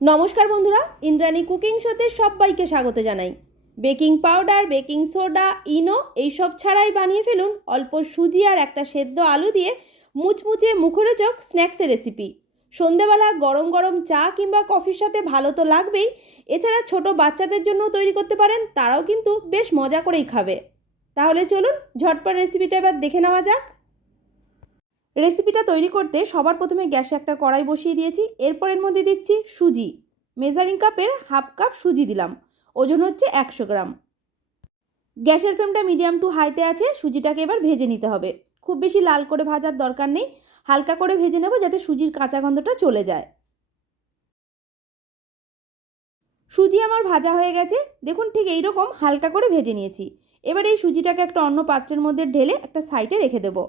নমস্কার বন্ধুরা, ইন্দ্রাণী কুকিং শোতে সবাইকে স্বাগত জানাই। Baking powder, baking soda, Eno, এইসব ছাড়াই বানিয়ে ফেলুন অল্প সুজি আর একটা সেদ্ধ আলু দিয়ে মুচমুচে মুখরোচক স্ন্যাক্সের রেসিপি সন্ধেবেলা গরম গরম চা কিংবা কফির সাথে ভালো তো লাগবেই, এছাড়া ছোট বাচ্চাদের জন্য তৈরি করতে পারেন, তারাও কিন্তু বেশ মজা করেই খাবে। তাহলে চলুন ঝটপট রেসিপিটা এবার দেখে নেওয়া যাক। রেসিপিটা তৈরি করতে সবার প্রথমে গ্যাসে একটা কড়াই বসিয়ে দিয়েছি, এরপর এর মধ্যে দিচ্ছি সুজি। মেজারিং কাপের হাফ কাপ সুজি দিলাম, ওজন হচ্ছে একশো গ্রাম। গ্যাসের ফ্লেমটা মিডিয়াম টু হাইতে আছে, সুজিটাকে এবার ভেজে নিতে হবে। খুব বেশি লাল করে ভাজার দরকার নেই, হালকা করে ভেজে নেব যাতে সুজির কাঁচা গন্ধটা চলে যায়। সুজি আমার ভাজা হয়ে গেছে, দেখুন ঠিক এই রকম হালকা করে ভেজে নিয়েছি। এবার এই সুজিটাকে একটা অন্য পাত্রের মধ্যে ঢেলে একটা সাইডে রেখে দেবো।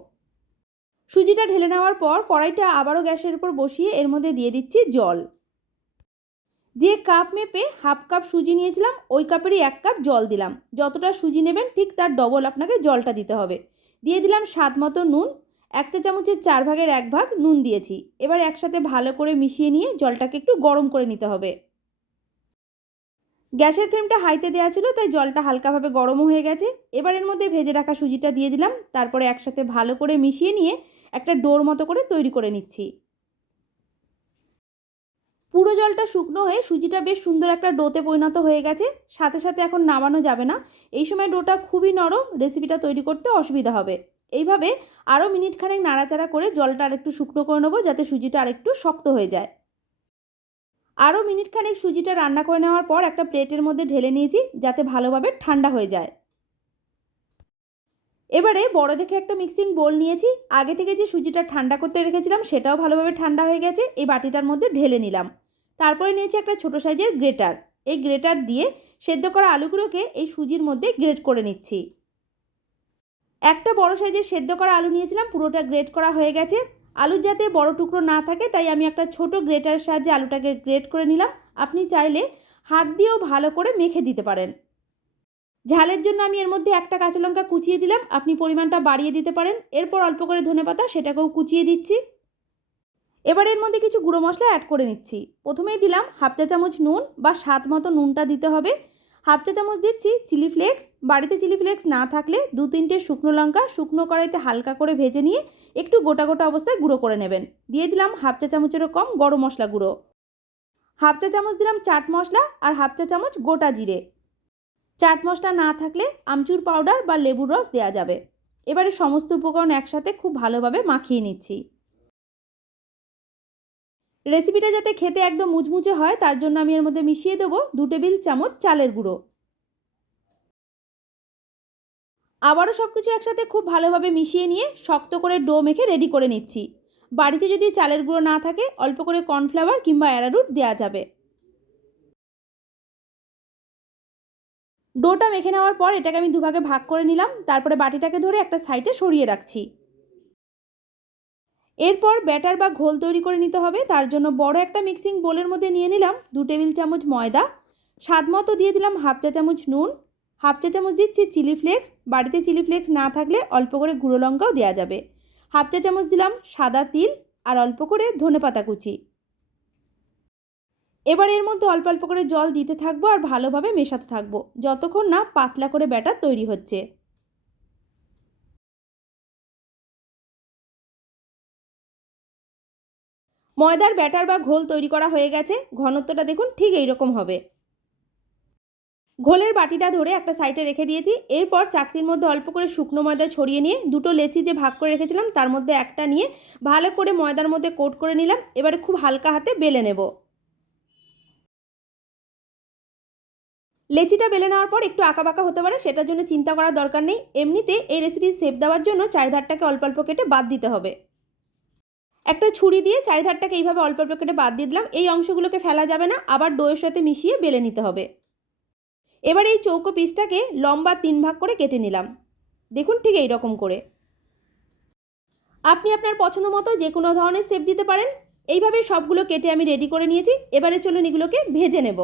সুজিটা ঢেলে নেওয়ার পর কড়াইটা আবারও গ্যাসের উপর বসিয়ে এর মধ্যে দিয়ে দিচ্ছি জল। যে কাপ মেপে হাফ কাপ সুজি নিয়েছিলাম, ওই কাপেরই এক কাপ জল দিলাম। যতটা সুজি নেবেন, ঠিক তার ডবল আপনাকে জলটা দিতে হবে। দিয়ে দিলাম স্বাদ মতো নুন। এক চা চামচের চার ভাগের এক ভাগ নুন দিয়েছি। এবার একসাথে ভালো করে মিশিয়ে নিয়ে জলটাকে একটু গরম করে নিতে হবে। গ্যাসের ফ্লেমটা হাইতে দেওয়া ছিল, তাই জলটা হালকাভাবে গরমও হয়ে গেছে। এবার এর মধ্যে ভেজে রাখা সুজিটা দিয়ে দিলাম। তারপরে একসাথে ভালো করে মিশিয়ে নিয়ে একটা ডোর মতো করে তৈরি করে নিচ্ছি। পুরো জলটা শুকনো হয়ে সুজিটা বেশ সুন্দর একটা ডোতে পরিণত হয়ে গেছে। সাথে সাথে এখন নামানো যাবে না। এই সময় ডোটা খুবই নরম রেসিপিটা তৈরি করতে অসুবিধা হবে। এইভাবে আরও মিনিট খানেক নাড়াচাড়া করে জলটা আরেকটু শুকনো করে নেব যাতে সুজিটা আরেকটু শক্ত হয়ে যায়। আরও মিনিট খানেক সুজিটা রান্না করে নেওয়ার পর একটা প্লেটের মধ্যে ঢেলে নিয়েছি যাতে ভালোভাবে ঠান্ডা হয়ে যায়। এবারে বড় দেখে একটা মিক্সিং বোল নিয়েছি। আগে থেকে যে সুজিটা ঠান্ডা করতে রেখেছিলাম, সেটাও ভালোভাবে ঠান্ডা হয়ে গেছে। এই বাটিটার মধ্যে ঢেলে নিলাম। তারপরে নিয়েছি একটা ছোট সাইজের গ্রেটার। এই গ্রেটার দিয়ে সেদ্ধ করা আলুগুলোকে এই সুজির মধ্যে গ্রেট করে নিচ্ছি। একটা বড় সাইজের সেদ্ধ করা আলু নিয়েছিলাম, পুরোটা গ্রেট করা হয়ে গেছে। আলুর যাতে বড় টুকরো না থাকে, তাই আমি একটা ছোট গ্রেটারের সাহায্যে আলুটাকে গ্রেট করে নিলাম। আপনি চাইলে হাত দিয়েও ভালো করে মেখে দিতে পারেন। ঝালের জন্য আমি এর মধ্যে একটা কাঁচা লঙ্কা কুচিয়ে দিলাম। আপনি পরিমাণটা বাড়িয়ে দিতে পারেন। এরপর অল্প করে ধনে পাতা সেটাকেও কুচিয়ে দিচ্ছি। এবার এর মধ্যে কিছু গুঁড়ো মশলা অ্যাড করে নিচ্ছি। প্রথমেই দিলাম হাফ চা চামচ নুন বা স্বাদ মতো নুনটা দিতে হবে। হাফ চা চামচ দিচ্ছি চিলি ফ্লেক্স। বাড়িতে চিলি ফ্লেক্স না থাকলে দু তিনটে শুকনো লঙ্কা শুকনো কড়াইতে হালকা করে ভেজে নিয়ে একটু গোটা গোটা অবস্থায় গুঁড়ো করে নেবেন। দিয়ে দিলাম হাফ চা চামচেরও কম গরম মশলা গুঁড়ো। হাফ চা চামচ দিলাম চাট মশলা আর হাফ চা চামচ গোটা জিরে। চাট মশলা না থাকলে আমচুর পাউডার বা লেবুর রস দেওয়া যাবে। এবারে সমস্ত উপকরণ একসাথে খুব ভালোভাবে মাখিয়ে নিচ্ছি। রেসিপিটা যাতে খেতে একদম মুচমুচে হয়, তার জন্য আমি এর মধ্যে মিশিয়ে দেবো দু টেবিল চামচ চালের গুঁড়ো। আবারও সব কিছু একসাথে খুব ভালোভাবে মিশিয়ে নিয়ে শক্ত করে ডো মেখে রেডি করে নিচ্ছি। বাড়িতে যদি চালের গুঁড়ো না থাকে, অল্প করে কর্নফ্লাওয়ার কিংবা অ্যারারুট দেওয়া যাবে। ডোটা মেখে নেওয়ার পর এটাকে আমি দুভাগে ভাগ করে নিলাম, তারপরে বাটিটাকে ধরে একটা সাইডে সরিয়ে রাখছি। এরপর ব্যাটার বা ঘোল তৈরি করে নিতে হবে, তার জন্য বড় একটা মিক্সিং বোলের মধ্যে নিয়ে নিলাম দু টেবিল চামচ ময়দা, স্বাদ মতো দিয়ে দিলাম হাফ চা চামচ নুন, হাফ চা চামচ দিচ্ছি চিলি ফ্লেক্স, বাড়িতে চিলি ফ্লেক্স না থাকলে অল্প করে গুঁড়ো লঙ্কাও দেওয়া যাবে। হাফ চা চামচ দিলাম সাদা তিল আর অল্প করে ধনে পাতা কুচি। এবার এর মধ্যে অল্প অল্প করে জল দিতে থাকব আর ভালোভাবে মেশাতে থাকব। যতক্ষণ না পাতলা করে ব্যাটার তৈরি হচ্ছে। ময়দার ব্যাটার বা ঘোল তৈরি করা হয়ে গেছে। ঘনত্বটা দেখুন ঠিক এই রকম হবে। ঘোলের বাটিটা ধরে একটা সাইডে রেখে দিয়েছি। এরপর চাকরির মধ্যে অল্প করে শুকনো ময়দা ছড়িয়ে নিয়ে দুটো লেচি যে ভাগ করে রেখেছিলাম তার মধ্যে একটা নিয়ে ভালো করে ময়দার মধ্যে কোট করে নিলাম। এবারে খুব হালকা হাতে বেলে নেব। লেচিটা বেলে নেওয়ার পর একটু আঁকাবাঁকা হতে পারে, সেটার জন্য চিন্তা করার দরকার নেই। এমনিতে এই রেসিপির শেপ দেওয়ার জন্য চারিধারটাকে অল্প অল্প কেটে বাদ দিতে হবে। একটা ছুরি দিয়ে চারিধারটাকে এইভাবে অল্প অল্প কেটে বাদ দিয়ে দিলাম, এই অংশগুলোকে ফেলা যাবে না, আবার ডোয়ের সাথে মিশিয়ে বেলে নিতে হবে। এবার এই চৌকো পিসটাকে লম্বা তিন ভাগ করে কেটে নিলাম। দেখুন ঠিক এই রকম করে। আপনি আপনার পছন্দ মতো যে কোনো ধরনের শেপ দিতে পারেন। এইভাবে সবগুলো কেটে আমি রেডি করে নিয়েছি। এবারে চলুন এগুলোকে ভেজে নেব।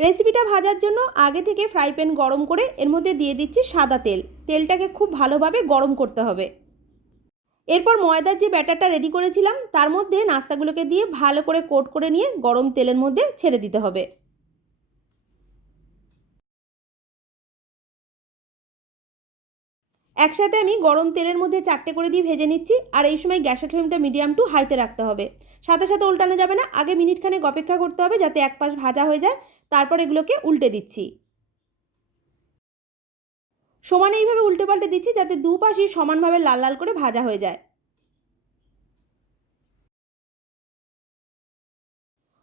রেসিপিটা ভাজার জন্য আগে থেকে ফ্রাই প্যান গরম করে এর মধ্যে দিয়ে দিচ্ছি সাদা তেল। তেলটাকে খুব ভালোভাবে গরম করতে হবে। এরপর ময়দার যে ব্যাটারটা রেডি করেছিলাম, তার মধ্যে নাস্তাগুলোকে দিয়ে ভালো করে কোট করে নিয়ে গরম তেলের মধ্যে ছেড়ে দিতে হবে। একসাথে আমি গরম তেলের মধ্যে চারটে করে দিয়ে ভেজে নিচ্ছি, আর এই সময় গ্যাসের ফ্লেমটা মিডিয়াম টু হাইতে রাখতে হবে। সাথে সাথে উল্টানো যাবে না, আগে মিনিটখানেক অপেক্ষা করতে হবে যাতে এক পাশ ভাজা হয়ে যায়। তারপর এগুলোকে উল্টে দিচ্ছি। সমানে এইভাবে উল্টে পাল্টে দিচ্ছি যাতে দু পাশই সমানভাবে লাল লাল করে ভাজা হয়ে যায়।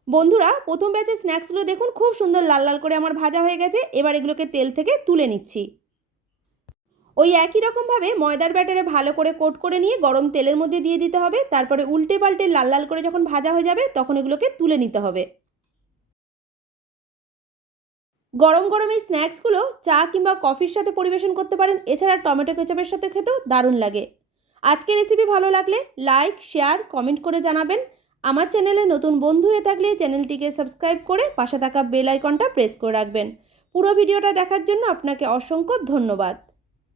বন্ধুরা, প্রথম ব্যাচের স্ন্যাক্সগুলো দেখুন, খুব সুন্দর লাল লাল করে আমার ভাজা হয়ে গেছে। এবার এগুলোকে তেল থেকে তুলে নিচ্ছি। ওই একই রকমভাবে ময়দার ব্যাটারে ভালো করে কোট করে নিয়ে গরম তেলের মধ্যে দিয়ে দিতে হবে। তারপরে উল্টে পাল্টে লাল লাল করে যখন ভাজা হয়ে যাবে, তখন এগুলোকে তুলে নিতে হবে। গরম গরম এই স্ন্যাক্সগুলো চা কিংবা কফির সাথে পরিবেশন করতে পারেন। এছাড়া টমেটো কেচাপের সাথে খেতেও দারুণ লাগে। আজকের রেসিপি ভালো লাগলে লাইক শেয়ার কমেন্ট করে জানাবেন। আমার চ্যানেলে নতুন বন্ধু হয়ে থাকলে চ্যানেলটিকে সাবস্ক্রাইব করে পাশে থাকা বেল আইকনটা প্রেস করে রাখবেন। পুরো ভিডিওটা দেখার জন্য আপনাকে অসংখ্য ধন্যবাদ।